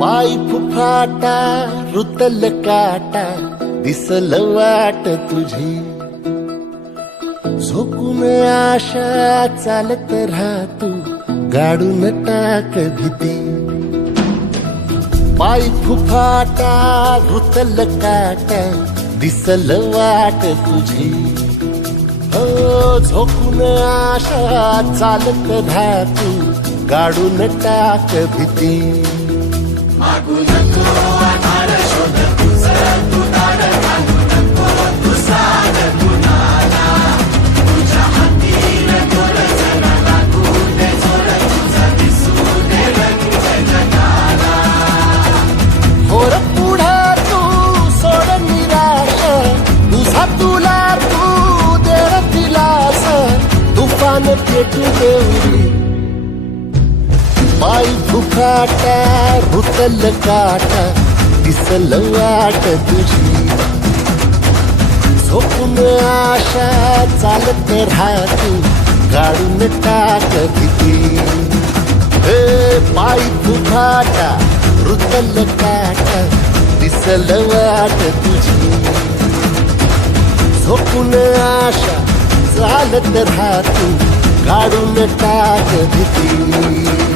पाय फुफाटा रुतल काटा दिसल वाट तुझी झोकून आशा चालत राहतू गाडून टाक भीती पाय फुफाटा रुतल काटा दिसल वाट तुझी हो झोकून आशा चालत राहतू गाडून टाक भीती मागू नको आधार शोध तुझं तू दार घालू नको तू साध कुणाला तुझ्या हातीन तोर जरा लागू दे जोर तुझा दिसू दे रंग जगाला होर पुढे तू सोड निराश तुझा तुला तू दे दिलास तुफान पेटू देऊरी पाय फुफाटा रुतल काटा दिसल वाट तुझी झोपून आशा चालत राहतू गाडून टाक भीती हे पाय फुफाटा रुतल काटा दिसल वाट तुझी झोपून आशा चालत राहतू गाडून टाक भीती